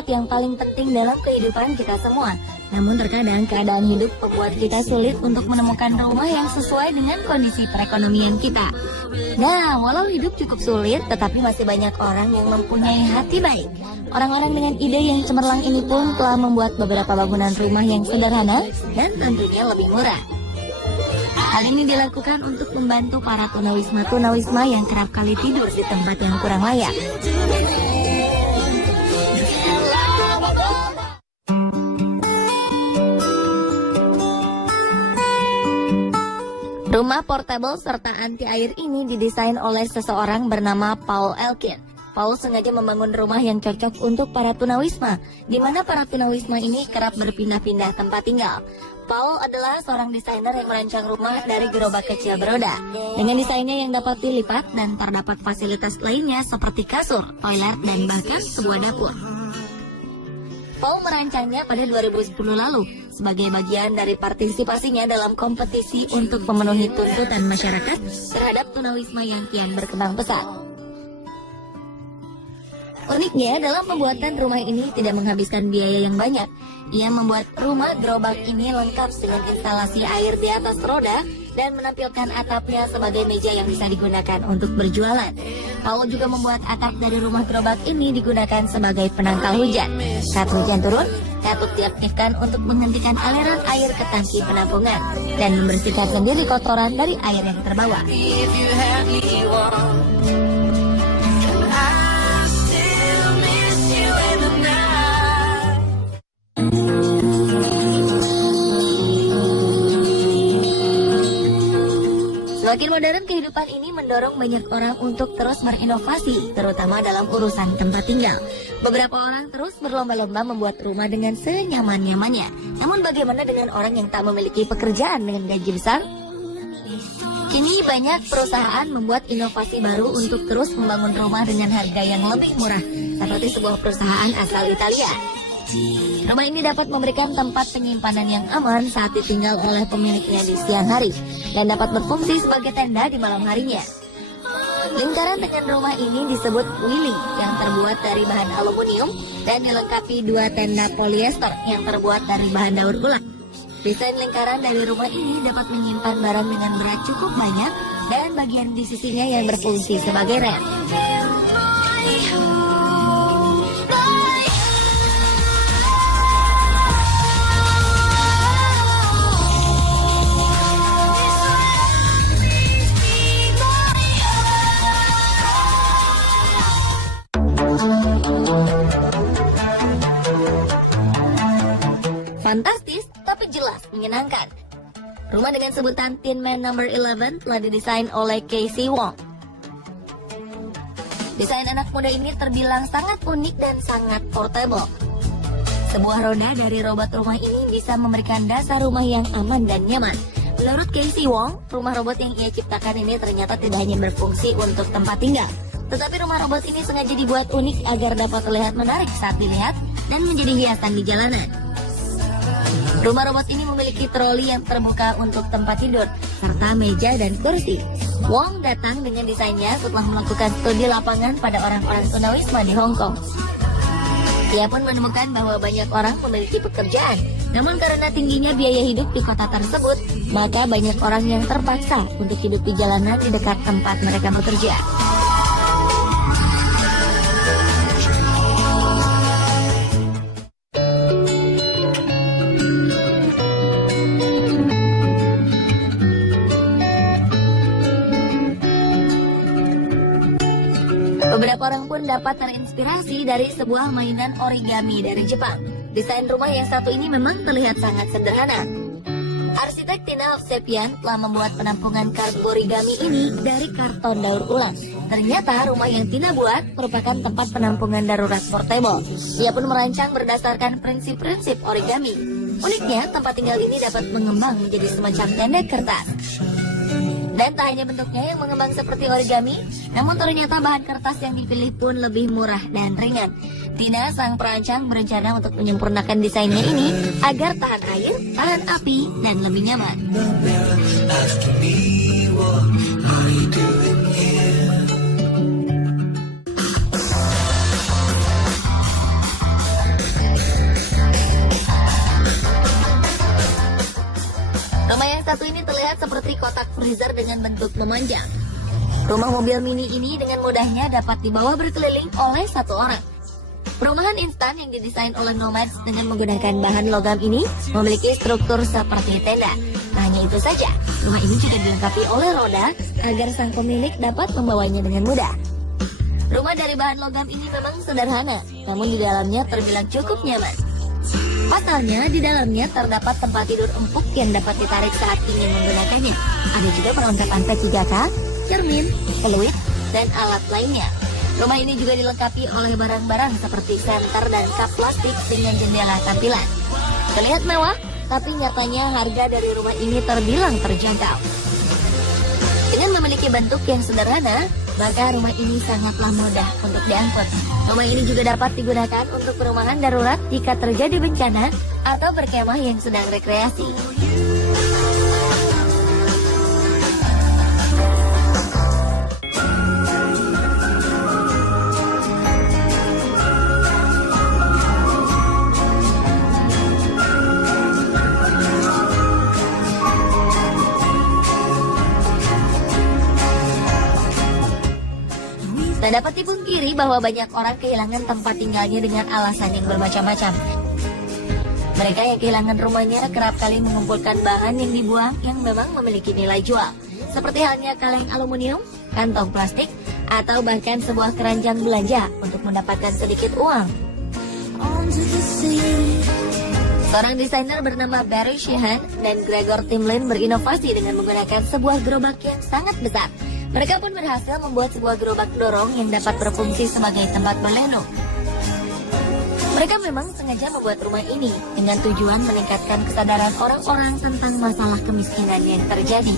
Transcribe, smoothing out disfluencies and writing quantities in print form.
sesuatu yang paling penting dalam kehidupan kita semua. Namun terkadang keadaan hidup membuat kita sulit untuk menemukan rumah yang sesuai dengan kondisi perekonomian kita. Nah, walau hidup cukup sulit, tetapi masih banyak orang yang mempunyai hati baik. Orang-orang dengan ide yang cemerlang ini pun telah membuat beberapa bangunan rumah yang sederhana dan tentunya lebih murah. Hal ini dilakukan untuk membantu para tunawisma yang kerap kali tidur di tempat yang kurang layak. Rumah portable serta anti air ini didesain oleh seseorang bernama Paul Elkin. Paul sengaja membangun rumah yang cocok untuk para tunawisma, di mana para tunawisma ini kerap berpindah-pindah tempat tinggal. Paul adalah seorang desainer yang merancang rumah dari gerobak kecil beroda. Dengan desainnya yang dapat dilipat dan terdapat fasilitas lainnya seperti kasur, toilet, dan bahkan sebuah dapur. Paul merancangnya pada 2010 lalu sebagai bagian dari partisipasinya dalam kompetisi untuk memenuhi tuntutan masyarakat terhadap tunawisma yang kian berkembang pesat. Uniknya, dalam pembuatan rumah ini tidak menghabiskan biaya yang banyak. Ia membuat rumah gerobak ini lengkap dengan instalasi air di atas roda dan menampilkan atapnya sebagai meja yang bisa digunakan untuk berjualan. Paul juga membuat atap dari rumah gerobak ini digunakan sebagai penangkal hujan. Saat hujan turun, katut diaktifkan untuk menghentikan aliran air ke tangki penampungan dan membersihkan sendiri kotoran dari air yang terbawa. Semakin modern kehidupan ini mendorong banyak orang untuk terus berinovasi, terutama dalam urusan tempat tinggal. Beberapa orang terus berlomba-lomba membuat rumah dengan senyaman-nyamannya. Namun bagaimana dengan orang yang tak memiliki pekerjaan dengan gaji besar? Kini banyak perusahaan membuat inovasi baru untuk terus membangun rumah dengan harga yang lebih murah, seperti sebuah perusahaan asal Italia. Rumah ini dapat memberikan tempat penyimpanan yang aman saat ditinggal oleh pemiliknya di siang hari dan dapat berfungsi sebagai tenda di malam harinya. Lingkaran dengan rumah ini disebut Willy yang terbuat dari bahan aluminium dan dilengkapi 2 tenda polyester yang terbuat dari bahan daur ulang. Desain lingkaran dari rumah ini dapat menyimpan barang dengan berat cukup banyak dan bagian di sisinya yang berfungsi sebagai rem. Fantastis, tapi jelas menyenangkan. Rumah dengan sebutan Tin Man No. 11 telah didesain oleh Casey Wong. Desain anak muda ini terbilang sangat unik dan sangat portable. Sebuah roda dari robot rumah ini bisa memberikan dasar rumah yang aman dan nyaman. Menurut Casey Wong, rumah robot yang ia ciptakan ini ternyata tidak hanya berfungsi untuk tempat tinggal, tetapi rumah robot ini sengaja dibuat unik agar dapat terlihat menarik saat dilihat dan menjadi hiasan di jalanan. Rumah robot ini memiliki troli yang terbuka untuk tempat tidur, serta meja dan kursi. Wong datang dengan desainnya setelah melakukan studi lapangan pada orang-orang tunawisma di Hong Kong. Ia pun menemukan bahwa banyak orang memiliki pekerjaan, namun karena tingginya biaya hidup di kota tersebut, maka banyak orang yang terpaksa untuk hidup di jalanan di dekat tempat mereka bekerja. Beberapa orang pun dapat terinspirasi dari sebuah mainan origami dari Jepang. Desain rumah yang satu ini memang terlihat sangat sederhana. Arsitek Tina Hovsepian telah membuat penampungan kartu origami ini dari karton daur ulang. Ternyata rumah yang Tina buat merupakan tempat penampungan darurat portable. Ia pun merancang berdasarkan prinsip-prinsip origami. Uniknya, tempat tinggal ini dapat mengembang menjadi semacam tenda kertas. Dan tak hanya bentuknya yang mengembang seperti origami, namun ternyata bahan kertas yang dipilih pun lebih murah dan ringan. Tina, sang perancang, berencana untuk menyempurnakan desainnya ini agar tahan air, tahan api, dan lebih nyaman. satu ini terlihat seperti kotak freezer dengan bentuk memanjang. Rumah mobil mini ini dengan mudahnya dapat dibawa berkeliling oleh satu orang. Perumahan instan yang didesain oleh Nomads dengan menggunakan bahan logam ini memiliki struktur seperti tenda. Tak hanya itu saja, rumah ini juga dilengkapi oleh roda agar sang pemilik dapat membawanya dengan mudah. Rumah dari bahan logam ini memang sederhana, namun di dalamnya terbilang cukup nyaman. Pasalnya, di dalamnya terdapat tempat tidur empuk yang dapat ditarik saat ingin menggunakannya. Ada juga perlengkapan peci jaka, cermin, peluit, dan alat lainnya. Rumah ini juga dilengkapi oleh barang-barang seperti senter dan kap plastik dengan jendela tampilan. Terlihat mewah, tapi nyatanya harga dari rumah ini terbilang terjangkau. Dengan memiliki bentuk yang sederhana, maka rumah ini sangatlah mudah untuk diangkut. Rumah ini juga dapat digunakan untuk perumahan darurat jika terjadi bencana atau berkemah yang sedang rekreasi. Tak dapat dipungkiri bahwa banyak orang kehilangan tempat tinggalnya dengan alasan yang bermacam-macam. Mereka yang kehilangan rumahnya kerap kali mengumpulkan bahan yang dibuang yang memang memiliki nilai jual. Seperti halnya kaleng aluminium, kantong plastik, atau bahkan sebuah keranjang belanja untuk mendapatkan sedikit uang. Seorang desainer bernama Barry Sheehan dan Gregor Timlin berinovasi dengan menggunakan sebuah gerobak yang sangat besar. Mereka pun berhasil membuat sebuah gerobak dorong yang dapat berfungsi sebagai tempat berlenung. Mereka memang sengaja membuat rumah ini dengan tujuan meningkatkan kesadaran orang-orang tentang masalah kemiskinan yang terjadi.